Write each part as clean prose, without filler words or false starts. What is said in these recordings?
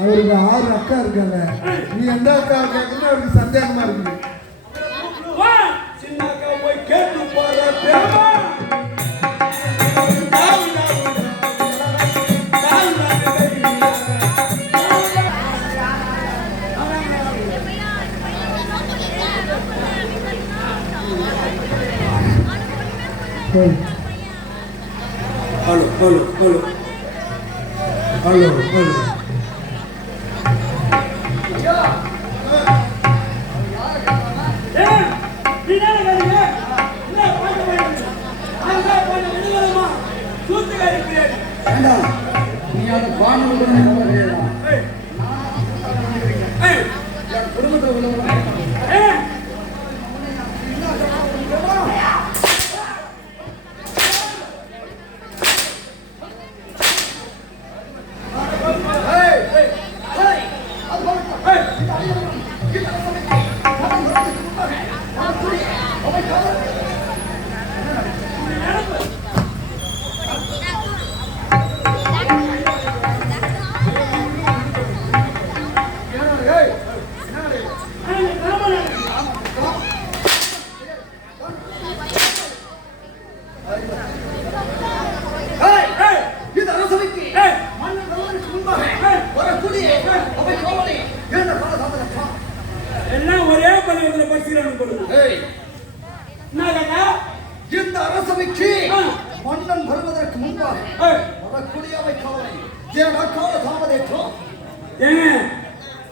அவருக்கு 6 அக்கா இருக்காங்க. நீ எந்த அக்கா கேட்கணும் அவருக்கு சந்தேகமா இருக்கு. சின்ன அக்கா போய் கேட்டு போற hello hello hello hello hello எல்லாம் ஒரே பதவியில் படிச்சுக்கிறாங்க. இந்த அரசவைக்கு மன்னன் வருவதற்கு முன்பாக வரக்கூடியவை காவலை கால தாமதேற்றோம். ஏங்க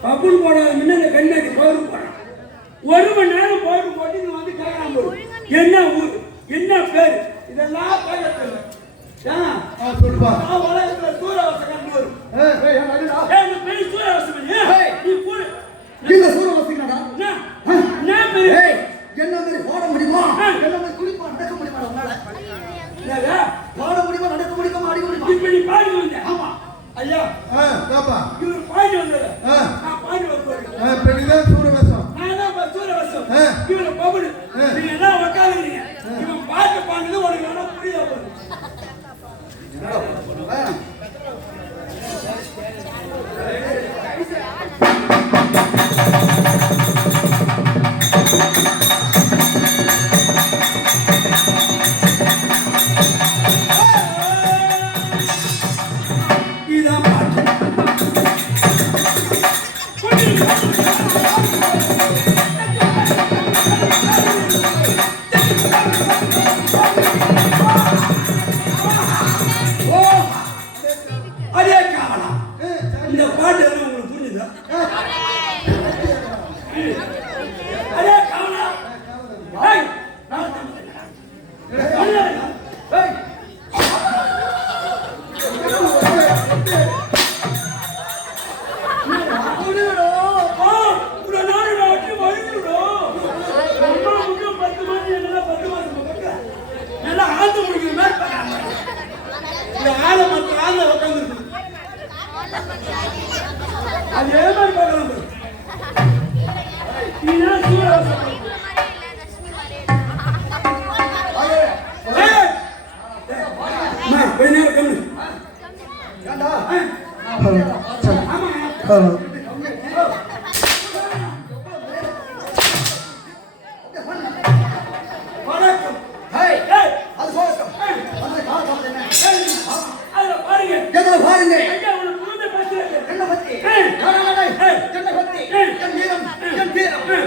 கபூல் போடாத முன்ன கண்ணாடி பவுர் போறான். 1 மணி நேரம் பவுர் போட்டு இங்க வந்து கேட்கலாம் போது என்ன ஊர் என்ன பேர் இதெல்லாம் கேட்கல. சொல்லுப்பா உலகத்துல சூரியவசம் கண்டு வரும். பெரிய சூரியவசம் நீ கூட இந்த சூரியவசங்கடா என்ன மாதிரி போட முடியுமா? என்ன மாதிரி குளிப்பா நடக்க முடியுமா? உன்னால போட முடியுமா? நடக்க முடியுமா? ஆடி முடியுமா? இப்ப நீ பாடி வந்த. ஆமா ஐயா பாப்பா இவர் பாடி வந்தாரு. நான் பாடி வந்தேன். பெரியதான் சூரியவசம் நான் தான் சூரியவசம். இவர் பவுடு நீங்க என்ன உட்காருங்க. இவன் பாட்டு பாடுறது உனக்கு என்ன புரியுதா போகுது?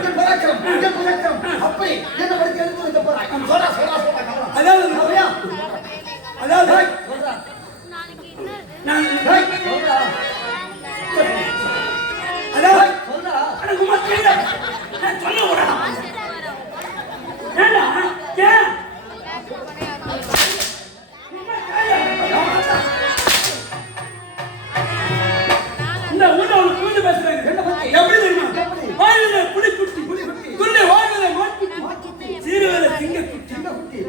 என் பராக்கிரம், என் பராக்கிரம். அப்படி என்ன படித்து எடுத்து வைக்க போறாய்? சொல்றா, சொல்றா, சொல்றா, சொல்றா. அதாவது சொல்றியா? அதாவது டேய், சொல்றா. நான் டேய், சொல்றா. அதாவது டேய், சொல்றா. அட குமா கேளு நான் சொல்ல வரேன் ஏண்டா ஏன் இந்த ஊர்ல ஒரு குழந்தை பேசுறாங்க என்ன பத்தி? எப்படி தெரியுமா எப்படி? வாயில புடி குட்டி புலிக்குட்டி. துள்ளி வாயில மாட்டுக்குட்டி மாட்டுக்குட்டி. சீரவேல திங்க குட்டி சின்ன குட்டி.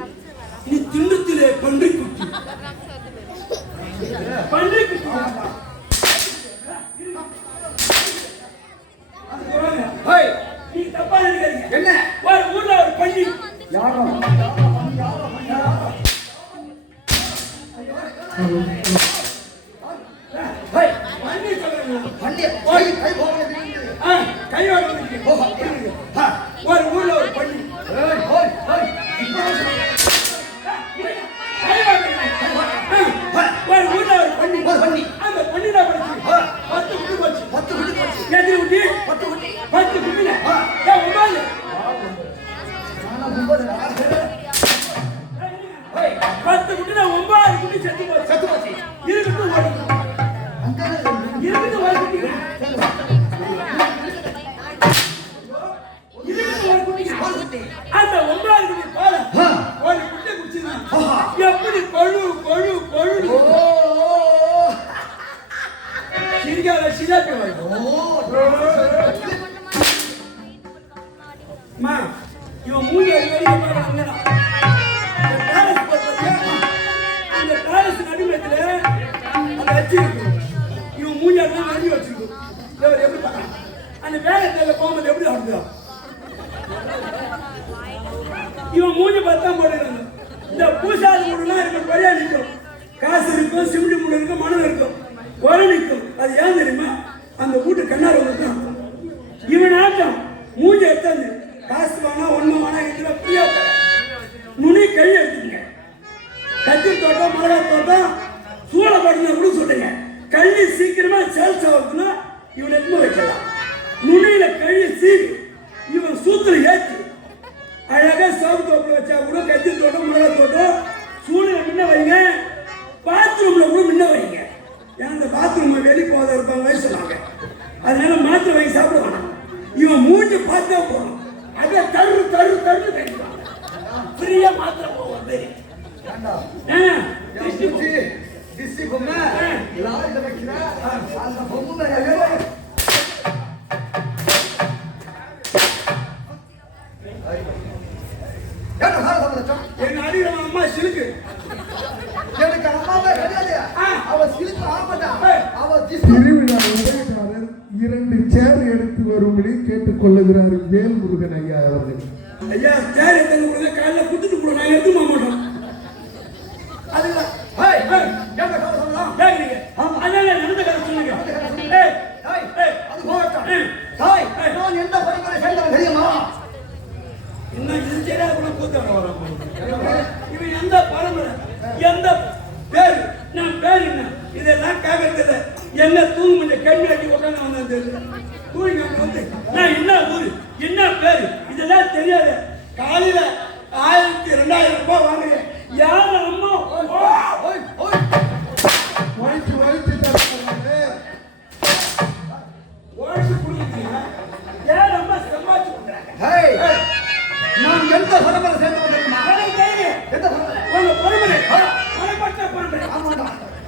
நீ திண்டுத்திலே பன்றி குட்டி பன்றி குட்டி ஹேய், நீ தப்பா நினைக்காதீங்க என்ன? ஒரு ஊர்ல ஒரு பன்றி யாரோ? ஹேய், பன்றி சொல்றாங்க வண்டிய போய் கை போகல விழுந்து. கையோட வந்து ஓஹோ, ஹா. ஒரு ஊர்ல ஒரு பன்றி ஹேய், ஹேய், ஹேய். இப்போ ஒரு ஊர்ல ஒரு பன்றி ஒரு வண்டி. அந்த பன்றி தான் படிச்சு 10 குட்டி போச்சு 10 குட்டி போச்சு. எத்தனை குட்டி 10 குட்டி. 10 குட்டில ஆ. ஏன் ஒன்பது ஆனா 9 ஹேய், 10 குட்டில 9 குட்டி செத்து போச்சு செத்து போச்சு. இருக்கட்டும் ஒரு அங்க இருக்கட்டும் ஒரு குட்டி இருக்கட்டும் ஒரு குட்டி ஒரு குட்டி. அந்த 9 குட்டி பால ஆ. ஒரு குட்டி குடிச்சுனா ஆஹா. எப்படி கொழு கொழு கொழு ஓ. சிரிக்காத சிரிக்க வரும் அம்மா இவன் மூஞ்சி அடிக்கடி பாருங்க அந்த பேலஸ் நடுமத்துல அந்த அச்சு இருக்கு இவன் மூஞ்சி எல்லாம் நடுவி வச்சிருக்கும் இவர் எப்படி பார்க்கலாம் அந்த வேகத்துல போகும்போது எப்படி ஆடுதா இவன் மூஞ்சி பார்த்தா போடுறாங்க இந்த பூசாதி மூடுலாம் இருக்கும் பெரியா நிற்கும் காசு இருக்கும் சிமெண்ட் மூடு இருக்கும் மணல் இருக்கும் குறை நிற்கும் அது ஏன் தெரியுமா அந்த வீட்டு கண்ணார் வந்துட்டான் இவன் ஆட்டம் மூஞ்சி எடுத்தாந்து காசு வாங்க ஒண்ணு வாங்க இதுல ஃப்ரீயா நுனி கை எடுத்துங்க கத்திரி தோட்டம் மிளகா தோட்டம் சூழப்படணும் கூட சொல்லுங்க கள்ளி சீக்கிரமா சேல்ஸ் ஆகுதுன்னா இவன் எடுத்து வைக்கலாம் நுனியில கள்ளி சீவி இவன் சூத்துல ஏற்றி அழகா சோப்பு தோப்பில் வச்சா கூட கத்திரி தோட்டம் மிளகா தோட்டம் சூழலை முன்ன வைங்க பாத்ரூம்ல கூட முன்ன வைங்க ஏன்னா அந்த பாத்ரூம் வெளியே போகாத இருப்பாங்க வயசுலாங்க அதனால மாத்திரை வாங்கி சாப்பிட வேணாம் இவன் மூஞ்சி பார்த்தா போகணும் அதை தரு தரு தரு கழிப்பாங்க ஃப்ரீயா மாத்திரை போவாங்க ஏண்டா? திருஷ்டி குட்டி, திஷ்டி பொம்மை. லாரில வைக்கிற அந்த பொம்மை மேல ஏண்டா சார் சம்பந்தம்? எங்க அடிக்கிற அம்மா சிலுக்கு எனக்கு அம்மாவே கிடையாது. அவ சிரிப்பு ஆமாடா. அவ திஷ்டி. திருவிழா உதவியாளர் 2 சேர் எடுத்து வரும்படி கேட்டுக்கொள்ளுகிறார் வேல்முருகன் ஐயா அவர்கள். ஐயா தேர் எடுத்து கொடுங்க காலைல குத்துட்டு போடுவோம் நாங்க எடுத்துக்க மாட்டோம் அதுல ஹேய், ஹேய், ஏண்டா சார் சம்பந்தம்? கேக்குறீங்க ஆமா. அதனால நடந்த கதை சொல்லுங்க ஏய் ஹேய், ஏய் அது போகட்டும். ஹேய், நான் எந்த பரிமாற சேர்ந்தவன் தெரியுமா? இன்னும் இது தெரியாத கூட கூத்த வர இவன் எந்த பரம்பரை எந்த பேரு நான் பேர் என்ன இதெல்லாம் கேட்கறது என்ன தூங்க முடியும் கண்ணு அடி உட்காந்து வந்தது தெரியல தூங்கி வந்து நான் என்ன ஊரு என்ன பேரு இதெல்லாம் தெரியாது காலையில 1000-2000 ரூபாய் வாங்குறேன் யார் அம்மா ஓய், ஓய். வயிற்று வயிற்று தட்டுறாரு. ஓடிச்சு குடிக்கிறீங்க யார் அம்மா சம்பாதிச்சு கொடுக்குறாங்க ஹேய், நான் எந்த பரம்பரை சேர்ந்தவன் தெரியுமா? எந்த பரம்பரை? உங்க பரம்பரை பரம்பரை பரம்பரை ஆமாடா.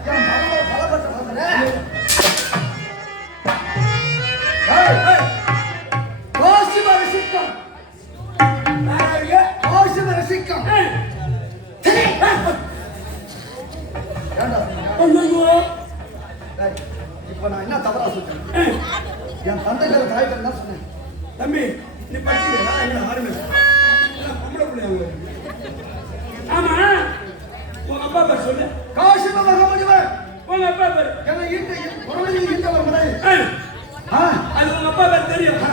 என் பரம்பரை பலப்பட்ட பரம்பரை. Hey, hey. காசிம ரசிக்கம். காசிம ரசிக்கம். சரி. ஏண்டா? டேய், இப்ப நான் என்ன தவறா சொல்றேன்? என் தந்தை பேர தாய் பேர் தான் சொன்னேன். தம்பி நீ படிக்கிறா என்ன ஆரம்பிச்சு பொம்பளை பிள்ளை ஆமா உங்க அப்பா பேர் சொல்லு காசிம மகாமுனிவர் உங்க அப்பா பேர் என்னை உறவையில் ஈண்டவர் மலை. அது உங்க அப்பா பேர் தெரியும் உங்க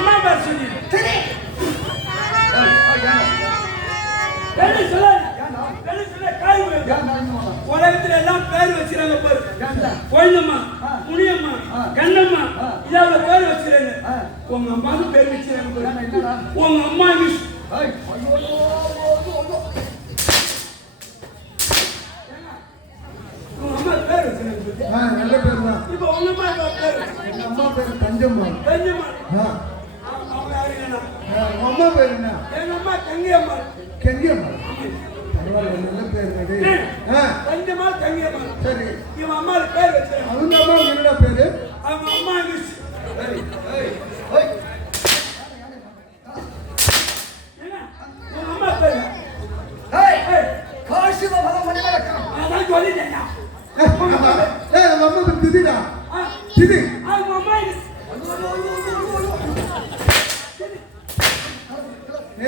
அம்மா பேர் சொல்லி சரி. வெளி சொல்ல வெளி சொல்ல காய் உலகத்துல எல்லாம் பேர் வச்சிருக்காங்க பாரு கோயிலம்மா முனியம்மா கண்ணம்மா இதால பேர் வச்சிருக்காங்க உங்க அம்மாவுக்கு பேர் வச்சிருக்காங்க உங்க அம்மா மிஸ் ஐய், ஐயோ, ஐயோ, ஐயோ. உங்க அம்மா பேர் வச்சிருக்காங்க. நல்ல பேர் தான். இப்போ உங்க அம்மா பேர் எங்க அம்மா பேர் தஞ்சம்மாள். தஞ்சம்மாள். ஆ. அவங்க யாருன்னா உங்க அம்மா பேர் என்ன? எங்க அம்மா தங்கியம்மாள். கெங்கியம்மாள். பரவாயில்ல, நல்ல பேர் அது. தஞ்சம்மாள் தங்கியம்மாள். சரி. இவன் அம்மாவுக்கு பேர் வச்சிருக்காங்க. அவங்க அம்மாவுக்கு என்னடா பேரு? அவங்க அம்மா மிஸ். ஏய், ஏய், ஏய். உங்க அம்மா பேர் ஏய், காசில பலம் பண்ணி நடக்காம. அதான் சொல்லிட்டேன். அவங்க அம்மா பேர் திதிடா. திதி. அவங்க அம்மா மிஸ்.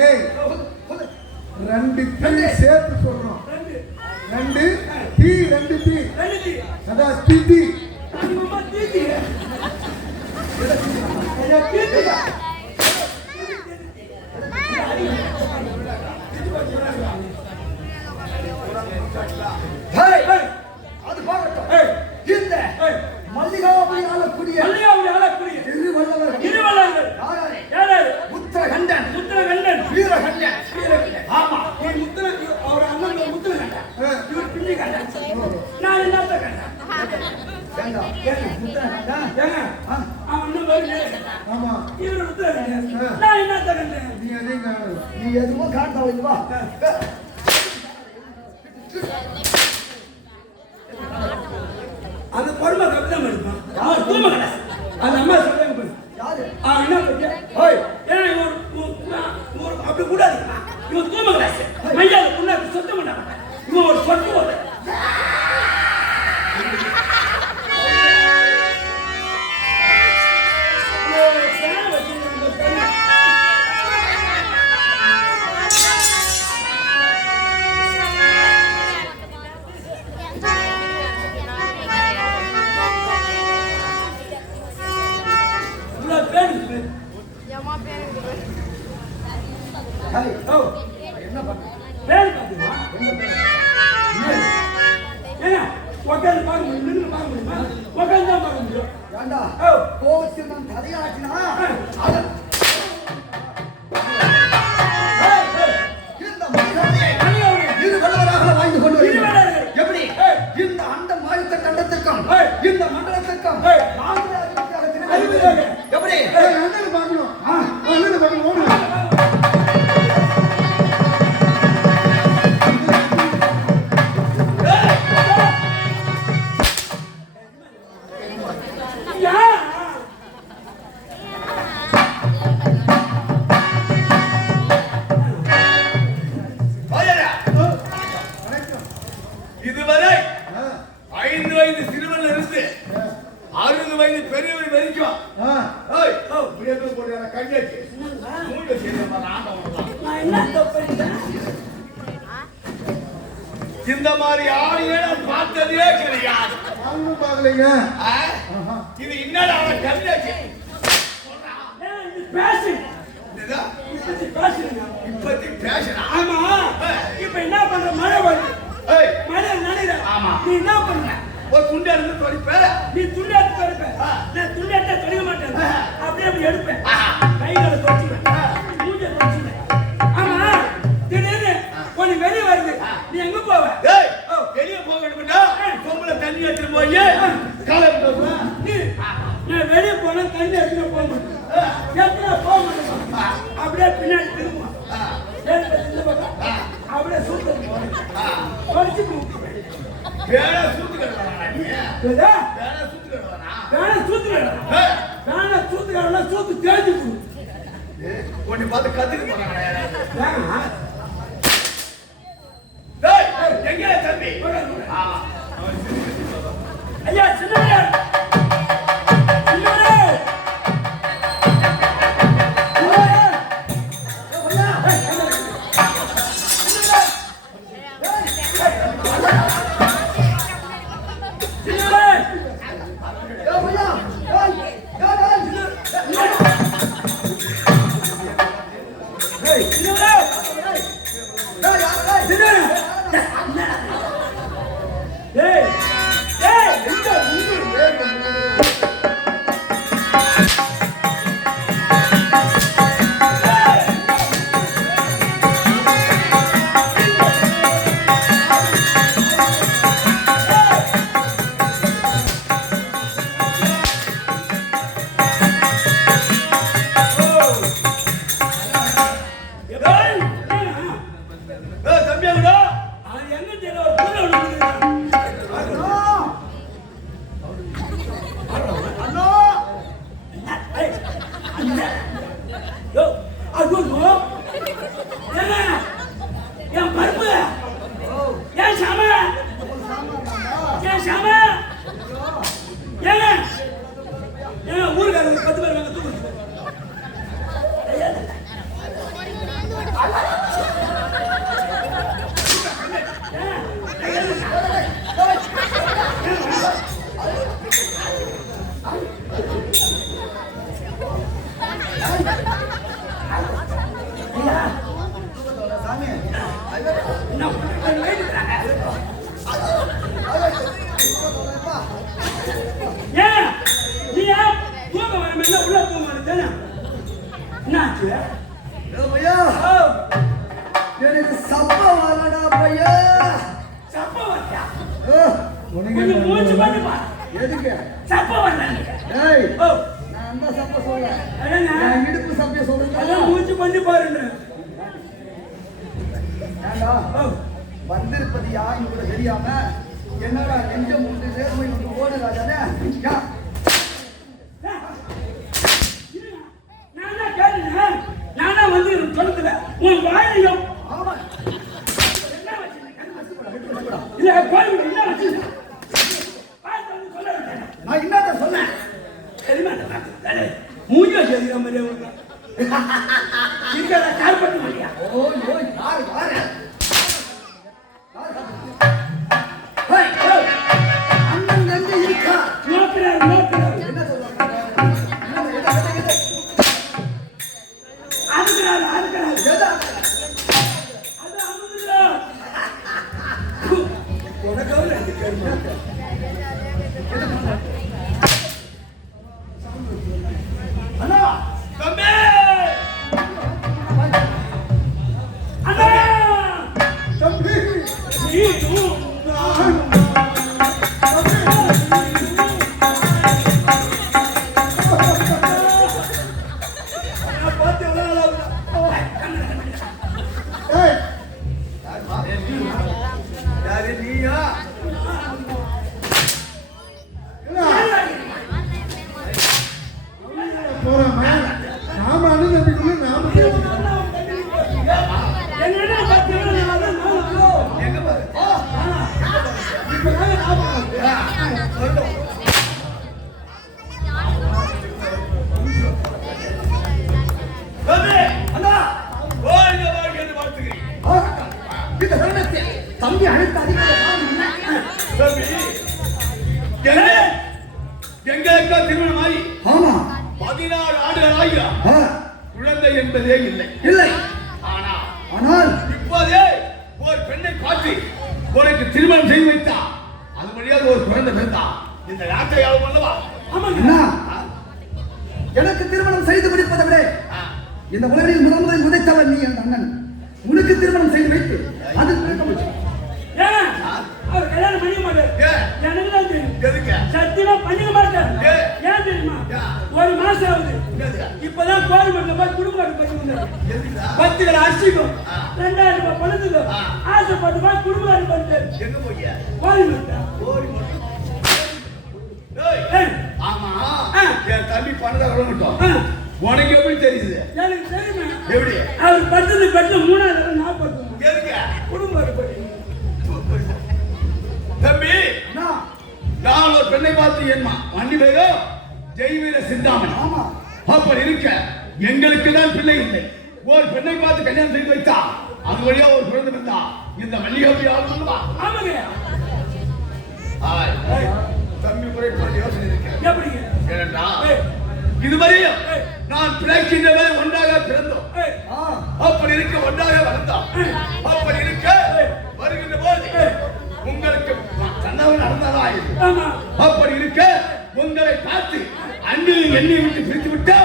ஏய், ரெண்டு தீ சேர்த்து சொல்றோம். ரெண்டு தீ, ரெண்டு தீ. அதான் திதி. அவங்க அம்மா தீதி. என்ன தீதியா? ஏய், ஏய், அது போகட்டும். ஏய், இந்த மல்லிகாபுரி ஆளக்கூடிய மல்லிகாவுடைய ஆளக்கூடிய திருவள்ளுவர் இருவலர்கள் யாராரே? யாராரு? உத்தரகண்டன், முத்திரகண்டன். வீரகண்டன். வீரகண்டன். ஆமா. நீ முத்திர அவர் அண்ணன் பேர் முத்திரகண்டன். இவர் பிள்ளை கண்டன். நான் என்னத்த கண்டன்? ஏண்டா, உத்தரகண்டன். ஏங்க, அவன் அண்ணன் பேர் வீரகண்டன். ஆமா, இவர் முத்திரகண்டன். நான் என்னத்த கண்டன்? நீ அதையும் காணல. நீ எதுவும் காட்ட வா. அந்த பொறுமை கவிதம் எடுப்பான். அவர் தூம கடை. அந்த அம்மா சொல்றாங்க பாரு. யாரு? என்ன பத்தியா? ஓய், ஏன்னா இவன் அப்படி கூடாது. இவன் தூம கடை. மையால புண்ணாக்கு சுத்தம் பண்ண மாட்டான். இவன் ஒரு சொட்டு போது. ஏய், ஓ, என்ன பண்ண? பேர் பாத்துமா? ஏங்க, உட்காந்து பார்க்க முடியும், நின்று பார்க்க முடியுமா? உட்காந்து தான் பார்க்க முடியும். ஏண்டா, ஓ, கோவத்தில் நான் தலையாட்டினா இந்த மனிதனை மல்லிகாவுடைய இரு வல்லவராக வாழ்ந்து கொண்டு வருகிறேன். இருவலர்கள். எப்படி? இந்த அண்டம் வாயுத்த கண்டத்திற்கும் ஏய். இந்த மண்டலத்திற்கும் ஏய். நான்கு அதிபதியாக திகழ்கிறது. அதிபதியாக. எப்படி? ஏய், அண்ணனை பார்க்கணும். அண்ணனை பார்க்கணும். ஓடு. வாயடா. வணக்கம். இதுவரை ஆ, 5 வயது சிறுவன்ல இருந்து 60 வயது பெரியவர் வரைக்கும் ஆ. ஏய், புரியது போடுற கண்ணாச்சி மூணு சேர்ந்த ஆண்டவன் நான் என்ன தப்பு பண்ணிட்டேன்? இந்த மாதிரி ஆடியை நான் பார்த்ததே கிடையாது. நாங்களும் பார்க்கலைங்க. ஆ? ஆஹா. இது என்னடா கண்ணாச்சி ஏன் இது பேஷன்? இதுதான் இப்படி பேசுறீங்க. இப்பத்தி பேஷனா? ஆமா, இப்ப என்ன பண்ற? மழை வருது. ஏய், மழை நனையுற. ஆமா. நீ என்ன பண்ற? ஒரு துண்டை இருந்து தொலைப்ப. நீ துண்டாட்டு தொலைப்ப. நான் துண்டாட்ட தொலைக்க மாட்டேன். அப்படியே அப்படி எடுப்பேன். கைகளை தொலைச்சுவேன். மூஞ்ச தொலைச்சுவேன். ஆமா, திடீர்னு உனக்கு வெளியே வருது. நீ எங்க போவ? ஏய், வெளிய போக வேண்டும்டா. பொம்பளை தண்ணி எடுத்துட்டு போய் காலம் போடுவேன். நீ நான் வெளியே போனா தண்ணி எடுத்துட்டு போக மாட்டேன். எத்தனை போக மாட்டேன். அப்படியே பின்னாடி திரும்புவான். இந்த பக்கம் அப்படியே சூத்து குறைச்சு கூப்பிடுவேன். வேலை சூத்து கட்டுவானா நீ? ஏதா? வேலை சூத்து கட்டுவானா? வேணா சூத்துக்கடா. வேணா சூத்துக்கடா. சூத்து தேய்ச்சி கொடு. உன்னை பார்த்து கத்துக்க போறாங்க யாராவது. வேணா. டேய், எங்கடா தம்பி? ஆமா. ஐயா சின்னவரே. சின்னவரே. ஏ பையா எனக்கு சப்பா வரடா பையா. சப்ப வரலையா? உனக்கு கொஞ்சம் மூச்சு பண்ணி பாரு. எதுக்கு? சப்ப வரல. ஏய் ஓ, நான் அந்த சப்ப சொல்றேன். அதானே? நான் இடுப்பு சப்பைய சொல்றேன். அதான் மூச்சு பண்ணி பாருன்னு. ஏண்டா ஓ, வந்திருப்பது யாருன்னு கூட தெரியாம என்னடா நெஞ்சம் உண்டு நேர்மை உண்டு ஓடு ராஜானே. யா நான் தான் கேட்டேன். நானா வந்து சொல்லுதுல உன் வாயிலையும் ஆமா என்ன வச்சிருக்க? இல்ல கோயில் என்ன வச்சிருக்க? வாய் வந்து சொல்ல விட்டேன். நான் என்னத்த சொன்னேன்? தெரியுமா? மூஞ்சி வச்சிருக்க மாதிரி உனக்கு. இருக்கிற கார்பெட் மாதிரியா? ஓய் ஓய் யாரு யாரு ஹேய், ஹேய், அண்ணன் எங்க இருக்கா? நோக்குறாரு, நோக்குறாரு. என்ன சொல்றாங்க? அதுக்குறாரு, அதுக்குறாரு. எதா? அது அமுதுடா. உனக்காவது ரெண்டு கேள்வி இருக்கு. அண்ணா தம்பி அண்ணா! தம்பி நீயும் நானும். நான் பார்த்து எவ்வளவு நாள் ஆகுது? ஏய் யாரு நீயா? போறோம் நாம அண்ணன் தம்பிக்குள்ள நாம பேசிக்கிறோம். என்னடா பார்த்து எவ்வளவு நாள் ஆகுது? நானும். எங்க பாரு இப்பதாங்க ஞாபகம் வருது. தம்பி அண்ணா வாழ்க வாழ்க என்று வாழ்த்துகிறேன். இந்த தருணத்தில் தம்பி அழைத்து அதிகாரம் தம்பி எங்களுக்கோ திருமணம் ஆகி ஆமா 14 ஆண்டுகள் ஆகியா குழந்தை என்பதே இல்லை. இல்லை ஆனா ஆனால் இப்போதே ஒரு பெண்ணை பார்த்து உனக்கு திருமணம் செய்து வைத்தா அது வழியாக ஒரு குழந்தை பிறந்தா இந்த நாட்டை ஆளும் அல்லவா? ஆமாங்க. அண்ணா எனக்கு திருமணம் செய்து முடிப்பதை விட இந்த உலகில் முதலில் உதைத்தவன் நீ என் அண்ணன். உனக்கு திருமணம் செய்து வைத்து அது ஏன்? அவர் கல்யாணம் பண்ணிக்க மாட்டார். ஏன்? எனக்கு தான் தெரியும். எதுக்கு? சத்தியமா பண்ணிக்க மாட்டார். ஏன்? ஏன் தெரியுமா? ஏன்? ஒரு மாசம் ஆகுது. எதுக்கு? இப்பதான் கோயம்பேட்டில் போய் குடும்ப பத்தி வந்தாரு. எதுக்குடா? 10 கிலோ அரிசிக்கும் ஆ. 2000 ரூபாய் பணத்துக்கும் ஆ. ஆசைப்பட்டு போய் குடும்ப பண்ணிட்டாரு. எங்க போய் கோயம்பேட்டா. ஓடி மட்டும். ஏய், ஏய், ஆமா ஆ. என் தம்பி பணத்தை விளங்கட்டும். ஆ, உனக்கு எப்படி தெரியுது? எனக்கு தெரியுமே. எப்படி? அவர் படுத்தது பெற்ற 3வது தடவை நான் படுத்தணும். எதுக்கு? குடும்ப பத்தி. தம்பி அண்ணா நான் ஒரு பெண்ணை பார்த்து என் வண்டி பேரும் ஜெய்வீர சிந்தாமணி. ஆமா அப்படி இருக்க எங்களுக்கு தான் பிள்ளை இல்லை. ஒரு பெண்ணை பார்த்து கல்யாணம் செய்து வைத்தா அது வழியா ஒரு குழந்தை பிறந்தா இந்த மல்லிகாபி ஆளும் ஆமாங்க. தம்பி குறைப்பாடு யோசனை இருக்கிறேன். எப்படிங்க? ஏனென்றா ஏய், இதுவரையும் ஏய், நான் பிழைக்கின்றவன் ஒன்றாக பிறந்தோம். ஏய், அப்படி இருக்க ஒன்றாக வளர்ந்தோம். அப்படி இருக்க வருகின்ற போது உங்களுக்கு சந்தவன் நடந்ததா இது. ஆமா. அப்படி இருக்க உங்களை பார்த்து அண்ணியும் எண்ணெயை விட்டு பிரித்து விட்டா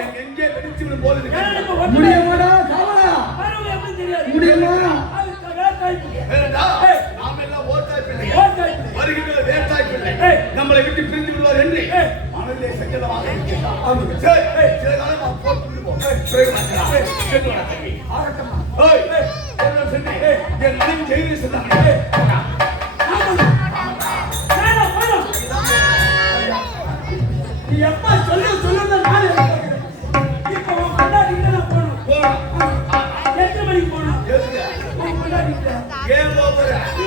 என் எங்கே வெடித்து விடும் போது ஏன் இருக்கிறது. இப்ப ஒட்டுல- முடியுமாடா காவலா வரவு எப்படி தெரியாது? முடியுமா? அது வேட்டாய் பிள்ளை. ஏனென்றா ஏய், நாம் எல்லாம் ஓர்தாய் பிள்ளைகள். வேட்டாய் பிள்ளை. வருகின்ற வேட்டாய் பிள்ளை ஏய். நம்மளை விட்டு பிரிந்து விடுவார் என்று ஏய். மனதிலே சஞ்சலமாக இருக்கிறார். ஆமாங்க. சரி, ஏய். சில காலம் நாம் போர் புரிவோம். பிறகு பார்க்கலாம். சென்று வர தம்பி. ஆகட்டமா ஏய், என்ன சொன்னேன்? என் மனைவி ஜெயிலே சொன்னாங்க. ஆமாங்க. வேணா, போதும். நீ எப்ப சொல்லுங்க நானே கேட்கிறேன். இப்ப உன் பொண்டாட்டி கிட்ட நான் போகணும். போகணும். எத்தனை மணிக்கு போகணும்? எதுக்கு? உன் பொண்டாட்டி கிட்ட. ஏன் போகிற? நீ